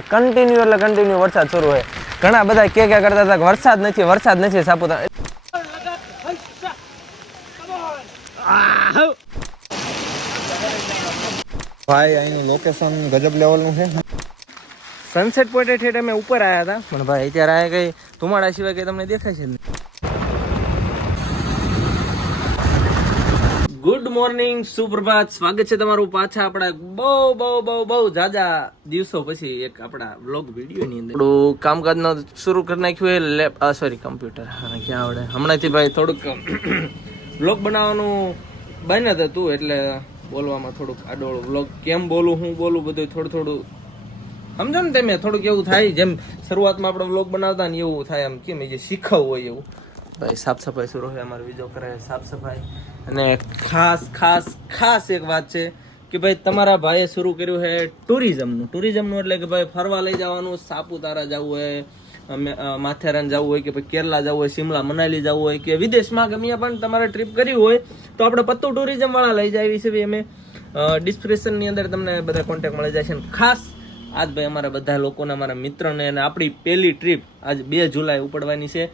Continue એટલે continue વરસાદ શરૂ હોય. ઘણા બધા કે કરતા હતા કે વરસાદ નથી સાપુતારા. ભાઈ અહીંનું લોકેશન ગજબ લેવલનું છે. સનસેટ પોઈન્ટ ઠેઠ અમે ઉપર આવ્યા હતા પણ ભાઈ અત્યારે આ કઈ ધુમાડા સિવાય કઈ તમને દેખાય છે નહીં. ગુડ મોર્નિંગ, સુપ્રભાત, સ્વાગત છે તમારું પાછા આપણા બહુ જાજા દિવસો પછી એક આપણા વ્લોગ વિડીયો ની અંદર. થોડું કામકાજ નો શરૂ કરી નાખ્યું સોરી કમ્પ્યુટર ક્યાં આવડે હમણાંથી ભાઈ થોડુંક વ્લોગ બનાવવાનું બન્યું હતું એટલે બોલવામાં થોડુંક આડોળ વ્લોગ કેમ બોલું હું બોલું બધું થોડું સમજો ને તમે. થોડુંક એવું થાય જેમ શરૂઆતમાં આપણે વ્લોગ બનાવતા ને એવું થાય એમ કેમ જે શીખવું હોય એવું. ભાઈ સાફ સફાઈ શરૂ હોય અમારો બીજો કરે સાફ સફાઈ. અને ખાસ એક વાત છે કે ભાઈ તમારા ભાઈએ શરૂ કર્યું છે ટુરિઝમનું એટલે કે ભાઈ ફરવા લઈ જવાનું. સાપુતારા જવું હોય, માથેરાન જવું હોય કે ભાઈ કેરલા જવું હોય, શિમલા મનાલી જવું હોય કે વિદેશમાં ગમે પણ તમારે ટ્રીપ કરવી હોય તો આપણે પત્તુ ટુરિઝમ વાળા લઈ જાય છે. અમે ડિસ્ક્રિપ્શનની અંદર તમને બધા કોન્ટેક્ટ મળી જાય છે. ખાસ આજ ભાઈ અમારા બધા લોકોને, અમારા મિત્રને અને આપણી પહેલી ટ્રીપ આજ 2 જુલાઈ ઉપડવાની છે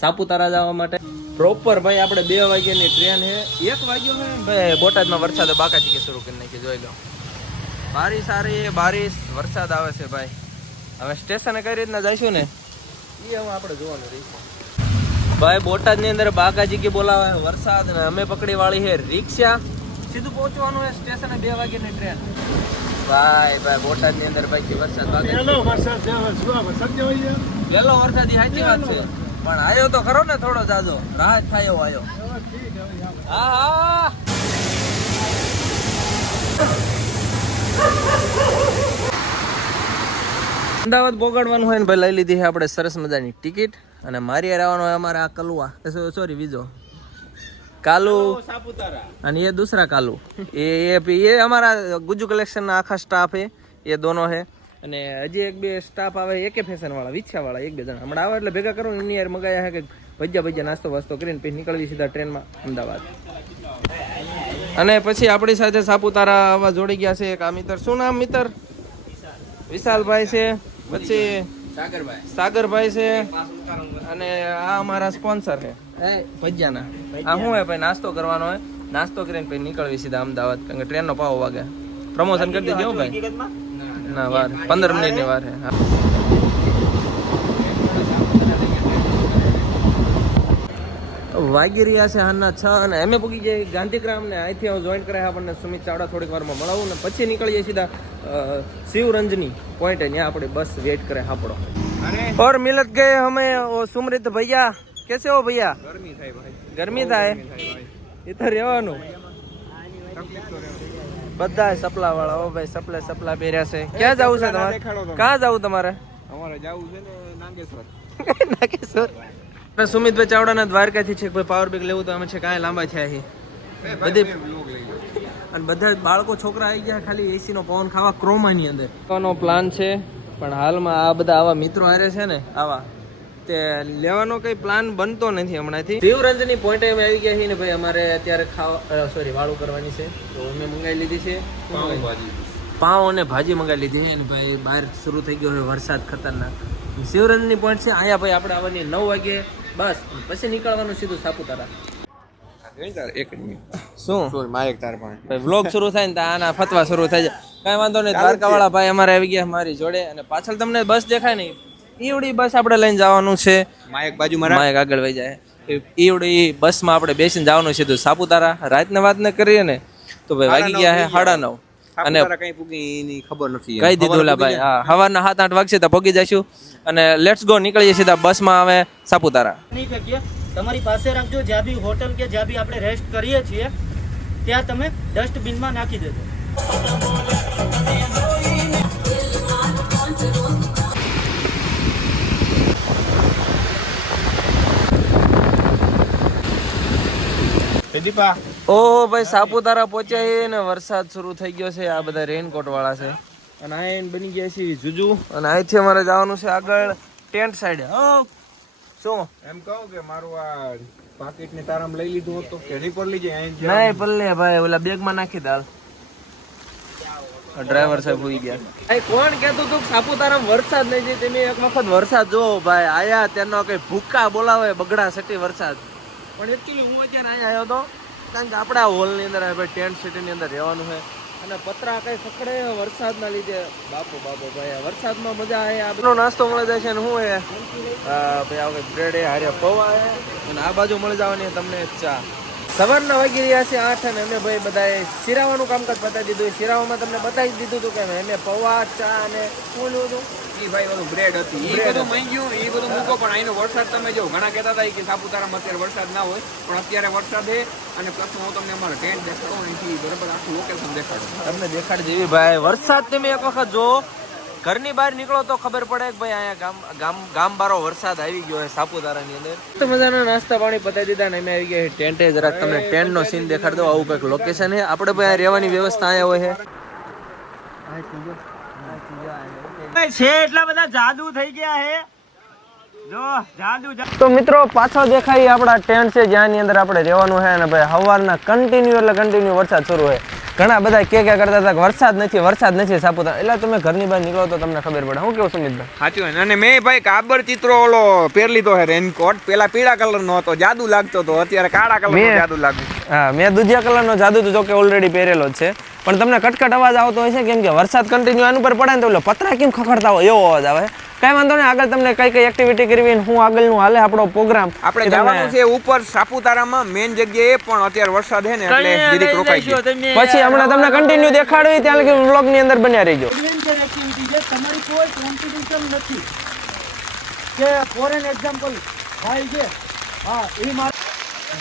સાપુતારા જવા માટે. પ્રોપર ભાઈ આપણે 2 વાગ્યાની ટ્રેન છે. 1 વાગ્યો છે ભાઈ બોટાદમાં વરસાદ બાકાજી શરૂ કરી નાખી. જોઈ લો બારિશ વરસાદ આવે છે ભાઈ. હવે સ્ટેશને કઈ રીતના જઈશું ને એ હવે આપણે જોવાનું રહીશું ભાઈ. બોટાદની અંદર બાકાજી કે બોલાવે વરસાદ ને અમે પકડી વાળી છે રિક્ષા. સીધું પહોંચવાનું છે સ્ટેશને 2 વાગ્યાની ટ્રેન. ભાઈ બોટાદની અંદર ભાઈ વરસાદ વહેલો વરસાદ સાચી વાત છે પણ આવ્યો તો ખરો ને થોડો જાજો રાહત થાય એવો આવ્યો. હા અમદાવાદ પોગાડવાનું હોય ને ભાઈ લઈ લીધી છે આપણે સરસ મજાની ટિકિટ. અને મારી આવવાનો હોય અમારે આ કલુઆ સોરી બીજો કાલુ અને ये दूसरा कालू ये हमारा गुज्जू कलेक्शन ना आखा स्टाफ है ये दोनों है. અને હજી એક બે સ્ટાફ આવે એકે ફેશન વાળા વિછા વાળા 1-2 જણા હમણાં આવે એટલે ભેગા કરો એની યાર મગાયા છે કે ભજીયા નાસ્તો વાસ્તો કરીને પછી નીકળવી સીધા ટ્રેનમાં અમદાવાદ. અને પછી આપણી સાથે સાપુતારા આવા જોડી ગયા છે એક આ મિત્ર. શું નામ મિત્ર? વિશાલભાઈ છે, પછી સાગરભાઈ છે અને આ અમારા સ્પોન્સર છે ભજીયાના. આ શું હે ભાઈ નાસ્તો કરવાનો હોય, નાસ્તો કરીને પછી નીકળવી સીધા અમદાવાદ કારણ કે ટ્રેનનો પાવ વાગે. પ્રમોશન કરી દેજો ભાઈ. ના વાર 15 મિનિટની વાર છે. વાગી રહ્યા છે હાલના 6 અને અમે પૂગી જાય ગાંધીગ્રામ ને અહીંથી હું જોઈન કરાય આપણને સુમિત ચાવડા થોડીક વારમાં મળાવું ને પછી નીકળીએ સીધા શિવરંજની પોઈન્ટ. ત્યાં આપણી બસ વેટ કરે હાપડો. और मिलत गए हमें वो सुमृत भैया. कैसे हो भैया? गर्मी થાય ઇધર રહેવાનું બધા સપલા વાળા. ઓ ભાઈ સપલા પહેર્યા છે. ક્યાં જવું છે તમારે? ક્યાં જવું તમારે? અમારે જવું છે ને નાગેશ્વર. સુમિતભાઈ ચાવડાના દ્વારકાથી છે ભાઈ પાવર બેગ લેવું તો અમે છે કાંઈ લાંબા થયા છે બધી. અને બધા બાળકો છોકરા આવી ગયા ખાલી એસી નો પવન ખાવા ક્રોમાની અંદર. નો પ્લાન છે પણ હાલમાં આ બધા આવા મિત્રો હારે છે ને આવા તે લેવાનો કઈ પ્લાન બનતો નથી હમણાંથી. શિવરંજની પોઈન્ટ અમે આવી ગયા છીએ ને ભાઈ અમારે અત્યારે વાળું કરવાની છે તો અમે મંગાવી લીધી છે પાઉં અને ભાજી મંગાવી લીધી છે. અને ભાઈ બહાર શરૂ થઈ ગયો છે વરસાદ ખતરનાક. શિવરંજની પોઈન્ટ છે અહીંયા ભાઈ આપણે આવવાની 9 વાગે બસ પછી નીકળવાનું સીધું સાપુતારા. શું વ્લોગ શરૂ થાય ને આના ફતવા શરૂ થાય છે. કઈ વાંધો નહીં. દ્વારકા વાળા ભાઈ અમારે આવી ગયા મારી જોડે અને પાછળ તમને બસ દેખાય નહીં ઈવડી બસ આપણે લઈને જવાનું છે. માયક આગળ વહી જાય ઈવડી બસમાં આપણે બેસીને જવાનું સીધું સાપુતારા. રાતને વાત ન કરીએ ને તો ભાઈ વાગી ગયા છે 9:30 અને કઈ પૂગી ખબર નથી કહી દીધું ભાઈ. હા સવારના 7-8 વાગશે તો પગી જઈશું અને લેટ્સ ગો નીકળીએ સીધા બસમાં આવે સાપુતારા. તમારી પાસે રાખજો. જ્યાં બી હોટલ કે જ્યાં બી આપણે રેસ્ટ કરીએ છીએ ત્યાં તમે ડસ્ટબિનમાં નાખી દેજો. ઓહો ભાઈ સાપુતારા પહોંચ્યા ને વરસાદ શરૂ થઈ ગયો છે. આ બધા રેનકોટ વાળા છે અને આ બની ગયા છે જુજુ. અને અહીંથી અમારે જવાનું છે આગળ ટેન્ટ સાઈડ. શું એમ કહું કે મારું આ પાકીટ ને તારામ લઈ લીધું હતું કે નહીં પર લઈ જાય? નહીં પલ્લે ભાઈ ઓલા બેગ માં નાખી દાલ. ડ્રાઈવર સાહેબ હોઈ ગયા. ભાઈ કોણ કહેતું તું સાપુતારામાં વરસાદ નહીં છે? તમે એક વખત વરસાદ જોવો ભાઈ. આયા તેનો કઈ ભૂકા બોલાવે બગડા સટી વરસાદ. પણ એકચ્યુઅલી હું અત્યારે અહીંયા આવ્યો હતો કારણ કે આપણા હોલની અંદર ભાઈ ટેન્ટ સિટીની અંદર રહેવાનું છે અને પતરા કઈ સકડે વરસાદના લીધે. બાપો ભાઈ વરસાદમાં મજા આવે. આ બધો નાસ્તો મળી જાય છે ને શું હે ભાઈ આ બ્રેડ હારે પૌવા હે અને આ બાજુ મળી જવાની તમને ચા. સવારના વાગી રહ્યા છે 8 અને અમે ભાઈ બધાએ શિરાવાનું કામકાજ પતાવી દીધું. શિરાવામાં તમને બતાવી દીધું હતું કે અમે પૌવા ચા અને શું લેવું હતું ઈ ભાઈ ઓલું બ્રેડ હતી ઈ બધું માંગ્યું ઈ બધું મૂકો. પણ અહીંનો વરસાદ તમે જો ઘણા કહેતા હતા કે સાપુતારામાં અત્યારે વરસાદ ના હોય પણ અત્યારે વરસાદ છે. અને પ્લસ હું તમને અમારો ટેન્ટ દેખાડું અહીંથી બરાબર આખું લોકેશન દેખાડું. તમને દેખાડી દેવી ભાઈ. વરસાદ તમે એક વખત જો ઘરની બહાર નીકળો તો ખબર પડે કે ભાઈ અહીંયા ગામ બારો વરસાદ આવી ગયો છે સાપુતારાની અંદર. તો મજાના નાસ્તા પાણી પતાવી દીધા ને અમે આવી ગયા ટેન્ટે. જરાક તમને ટેન્ટ નો સીન દેખાડી દો. આવું કંઈક લોકેશન છે. આપણે ભાઈ આ રહેવાની વ્યવસ્થા અહીંયા હોય છે એટલા બધા જાદુ થઈ ગયા હે. જો જાદુ તો મિત્રો પાછળ દેખાય આપણા ટેન્ટ છે જ્યાંની અંદર આપણે રહેવાનું છે. અને ભાઈ સવારના કન્ટિન્યુ વરસાદ શરૂ છે. ઘણા બધા કે કરતા હતા કે વરસાદ નથી સાપુતારા. એટલે તમે ઘરની બહાર નીકળો તો તમને ખબર પડે. હું કેવું સુમિતભાઈ? સાચું હોય. અને મેં ભાઈ કાબર ચિત્રો ઓલો પહેર લીધો છે રેનકોટ. પેલા પીળા કલર નો હતો જાદુ લાગતો હતો, અત્યારે કાળા કલર નો જાદુ લાગે. હા મેં દુધિયા કલરનો જાદુ તો જોકે ઓલરેડી પહેરેલો જ છે પણ તમને કટકટ અવાજ આવતો હોય છે કેમ કે વરસાદ કન્ટિન્યુ આનું પર પડે ને તો પતરા કેમ ખખડતા હોય એવો અવાજ આવે. કઈ વાંધો નહીં. આગળ તમને કઈ એક્ટિવિટી કરવી હું આગળનું હાલે આપણો પ્રોગ્રામ. આપણે જવાનું છે ઉપર સાપુતારામાં મેન જગ્યાએ પણ અત્યારે વરસાદ છે ને એટલે જીરીક રોકાઈ ગયો. પછી હમણાં તમને કન્ટિન્યુ દેખાડવી ત્યાં લગી વ્લોગ ની અંદર બન્યા રહીજો. એડવેન્ચર એક્ટિવિટી છે. તમારી કોઈ કોમ્પિટિશન નથી કે ફોરેન એક્ઝામ્પલ ભાઈ છે. હા એ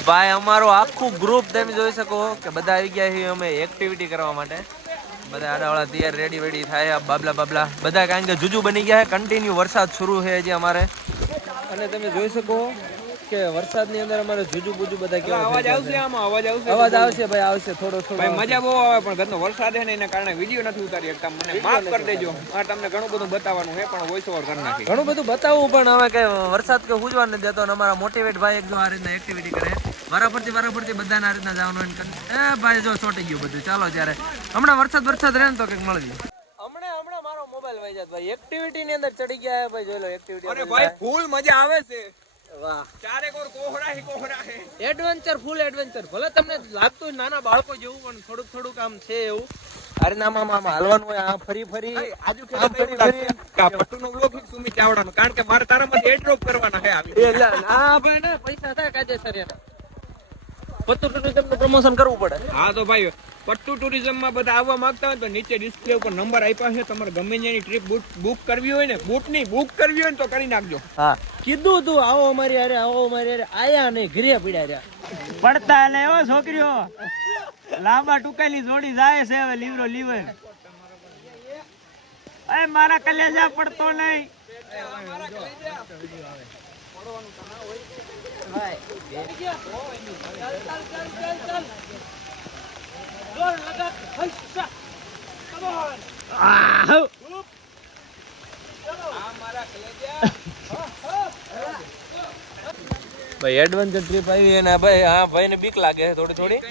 ભાઈ અમારો આખું ગ્રુપ તમે જોઈ શકો કે બધા આવી ગયા છીએ અમે એક્ટિવિટી કરવા માટે. બધા આડાવાળા તૈયાર રેડી વેડી થાય બાબલા બધા કારણ કે જુજુ બની ગયા છે. કન્ટિન્યુ વરસાદ શરૂ છે હજી અમારે અને તમે જોઈ શકો કે વરસાદની અંદર અમારે જુજુ બુજુ બધા કેવા અવાજ આવશે આમાં અવાજ આવશે ભાઈ આવશે થોડો ભાઈ મજા બહુ આવે પણ ઘરનો વરસાદ છે ને એના કારણે વિડીયો નથી ઉતારી શકતા. મને માફ કરી દેજો. આ તમને ઘણું બધું બતાવવાનું છે પણ વોઇસ ઓવર કરી નાખી. ઘણું બધું બતાવવું પણ હવે કે વરસાદ કે હુજવા નથી દેતો. અને અમારા મોટિવેટ ભાઈ એક જો આ રીતના એક્ટિવિટી કરે વારાફરતી બધાને આ રીતના જવાનું એ ભાઈ જો છોટી ગયું બધું. ચાલો ત્યારે હમણાં વરસાદ રહે ને તો કંઈક મળી જાય. હમણાં મારો મોબાઈલ વાઈ જાય ભાઈ. એક્ટિવિટી ની અંદર ચડી ગયા ભાઈ. જોઈ લો એક્ટિવિટી. અરે ભાઈ ફૂલ મજા આવે છે. વાહ ચારે કોર કોહરા હે. ફૂલ એડવેન્ચર. ભલે તમને લાગતું હોય નાના બાળકો જેવું પણ થોડુંક આમ છે એવું. અરે ના આમ હાલવાનું હોય આ ફરી આજુ પટ્ટુનો બ્લોગ સુમિત ચાવડાનો કારણ કે મારે તારામાંથી એડ્રોપ કરવાના છે આવી. હા ભાઈ ને પૈસા થાય કાયદેસર એના. પત્તુ ટુરિઝમ નું પ્રમોશન કરવું પડે. હા તો ભાઈ પટ્ટુ ટુરિઝમ માં બધા આવવા માંગતા હોય તો નીચે ડિસ્પ્લે ઉપર નંબર આપ્યા છે. તમારે ગમે ત્યાંની ટ્રીપ બુક કરવી હોય ને બુક કરવી હોય ને તો કરી નાખજો. હા કીધું તું આવો અમારી હારે આયા નહીં ઘરે પડ્યા રહ્યા. પડતા એટલે એવો છોકરીઓ લાંબા ટૂંકાની જોડી જાય છે હવે લીવરો લીવર. અરે મારા કલેજા પડતો નહીં. ભાઈ એડવેન્ચર ટ્રીપ આવી અને ભાઈ હા ભાઈ ને બીક લાગે થોડી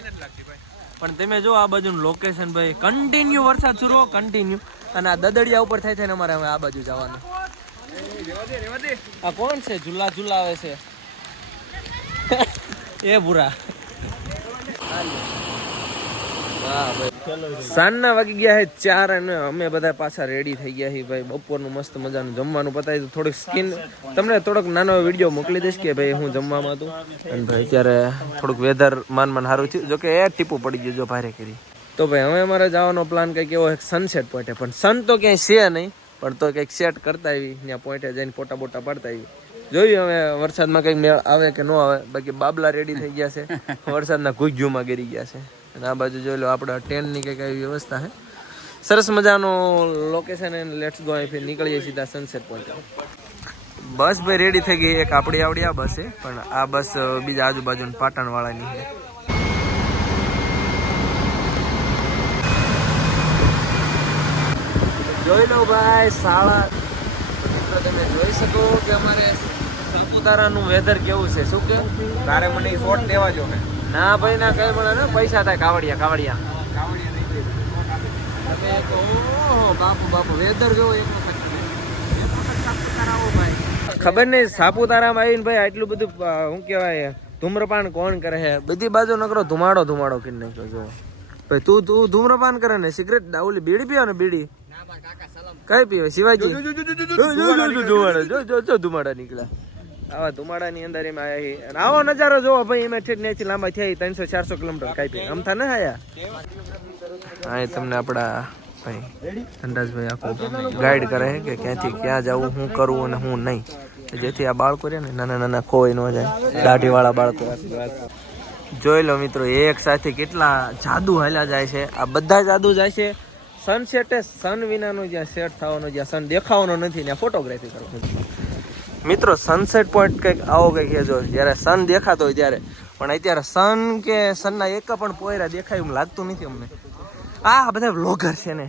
પણ તમે જો આ બાજુનું લોકેશન ભાઈ કન્ટિન્યુ વરસાદ શરૂ કન્ટિન્યુ અને આ દદડિયા ઉપર થાય ને અમારે હવે આ બાજુ જવાનું. આ કોણ છે ઝુલા આવે છે એ બુરા. સાંજના વાગી ગયા છે 4 અને અમે બધા પાછા રેડી થઈ ગયા છીએ ભાઈ. બપોરનું મસ્ત મજાનું જમવાનું પતાવી. થોડીક સ્કીન તમને થોડોક નાનો વિડીયો મોકલી દઈશ કે ભાઈ હું જમવામાં હતું. અને ભાઈ અત્યારે થોડુંક વેધર માન સારું થયું જોકે એ ટીપું પડી ગયું જો ભારે કરી. તો ભાઈ હવે અમારે જવાનો પ્લાન કંઈક એવો સનસેટ પોઈન્ટે. પણ સન તો ક્યાંય છે નહીં પણ તો કંઈક સેટ કરતા આવી ત્યાં પોઈન્ટે જઈને ફોટા બોટા પાડતા આવી. જોયું હવે વરસાદમાં કંઈક મેળ આવે કે ન આવે. બાકી બાબલા રેડી થઈ ગયા છે. વરસાદના ગુજ્જુમાં ગરી ગયા છે. અને આ બાજુ જોઈ લો આપણા ટેન્ટની કંઈક આવી વ્યવસ્થા છે. સરસ મજાનું લોકેશન એન્ડ લેટ્સ ગો. અહીં નીકળીએ સીધા સનસેટ પોઈન્ટ. બસ ભાઈ રેડી થઈ ગઈ. એક આપણી આવડી આ બસ છે પણ આ બસ બીજા આજુબાજુ પાટણવાળાની છે. જોઈ લો ભાઈ શાળા. તમે જોઈ શકો કે અમારે સાપુતારાનું વેધર કેવું છે. શું કે તારે મને શોટ દેવા જો. ના ભાઈ ના કઈ મળે ને પૈસા થાય કાવડિયા. ઓહો બાપુ બાપુ વેધર જોવો એક વખત સાપુતારા આવો ભાઈ. ખબર નહીં સાપુતારામાં આવીને ભાઈ આટલું બધું શું કહેવાય ધૂમ્રપાન કોણ કરે છે? બધી બાજુ નકરો ધુમાડો ધુમાડો કરી નાખ્યો જો ભાઈ. તું ધૂમ્રપાન કરે ને સિગરેટ ઓલી બીડી પીવો ને બીડી કઈ પીવે શિવાજી? જો ધુમાડા નીકળ્યા. આવા ધુમાડાની અંદર એમ આયા છે. અને આવો નજારો જોવો ભાઈ. એમાં ઠેઠ નેથી લાંબા થયા 300-400 કિલોમીટર કાપી આમ થા ને આયા. હા તમને આપડા ભાઈ ધનરાજભાઈ આખું ગાઈડ કરે છે કે ક્યાંથી ક્યાં જવું, શું કરવું અને શું નહીં, જેથી આ બાળકો છે ને નાના નાના ખોવાઈ ન જાય, દાઢીવાળા બાળકો. જોઈ લો મિત્રો એક સાથે કેટલા જાદુ હાલ્યા જાય છે. આ બધા જાદુ જાય છે સનસેટે. સન વિનાનું જ્યાં સેટ થવાનું, જ્યાં સન દેખાવાનો નથી ત્યાં ફોટોગ્રાફી કરવાની. મિત્રો સનસેટ પોઈન્ટ કંઈક આવો કંઈક છે જો, જ્યારે સન દેખાતો હોય ત્યારે. પણ અત્યારે સન કે સનના એક પણ પોયરા દેખાય એમ લાગતું નથી અમને. આ બધા વ્લોગર છે ને,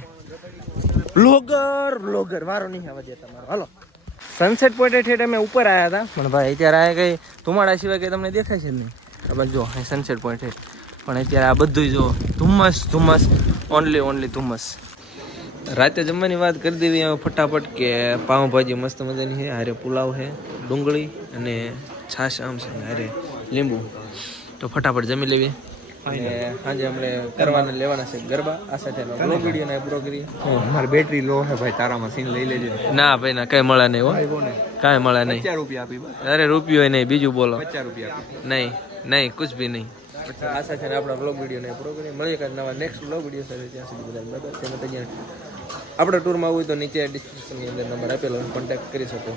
વ્લોગર વારો નહીં આવવા દે તમારો. હાલો સનસેટ પોઈન્ટ ઠેઠ અમે ઉપર આવ્યા હતા પણ ભાઈ અત્યારે આ કઈ ધુમાડા સિવાય કઈ તમને દેખાય છે નહીં. આ જો સનસેટ પોઈન્ટ ઠેઠ પણ અત્યારે આ બધું જો ધુમ્મસ ઓનલી ધુમ્મસ. રાતે જમવાની વાત કરી દેવી હવે ફટાફટ કે પાઉંભાજી મસ્ત મજાની છે, હારે પુલાવ છે, ડુંગળી અને છાશ આમ છે, હારે લીંબુ. તો ફટાફટ જમી લેવી અને સાંજે આપણે કરવાના લેવાના છે ગરબા. આ સાથે બ્લોગ વિડીયો પૂરો કરીએ. મારી બેટરી લો હે ભાઈ, તારા મશીન લઈ લેજે. ના ભાઈ ના કઈ મળે નહીં હો, કાંઈ મળે નહીં. 50 રૂપિયા આપી. અરે રૂપિયો નહીં, બીજું બોલો. 50 રૂપિયા આપી. નહીં કુછ ભી નહીં. આ સાથે આપણા બ્લોગ વિડીયો પૂરો કરીએ. મળીએ કાંઈ નવા નેક્સ્ટ બ્લોગ વિડીયો સાથે. ત્યાં સુધી બધા બરાબર. તેમાં ત્યાં આપણા ટૂરમાં આવવું હોય તો નીચે ડિસ્ક્રિપ્શનની અંદર નંબર આપેલો કોન્ટેક્ટ કરી શકો.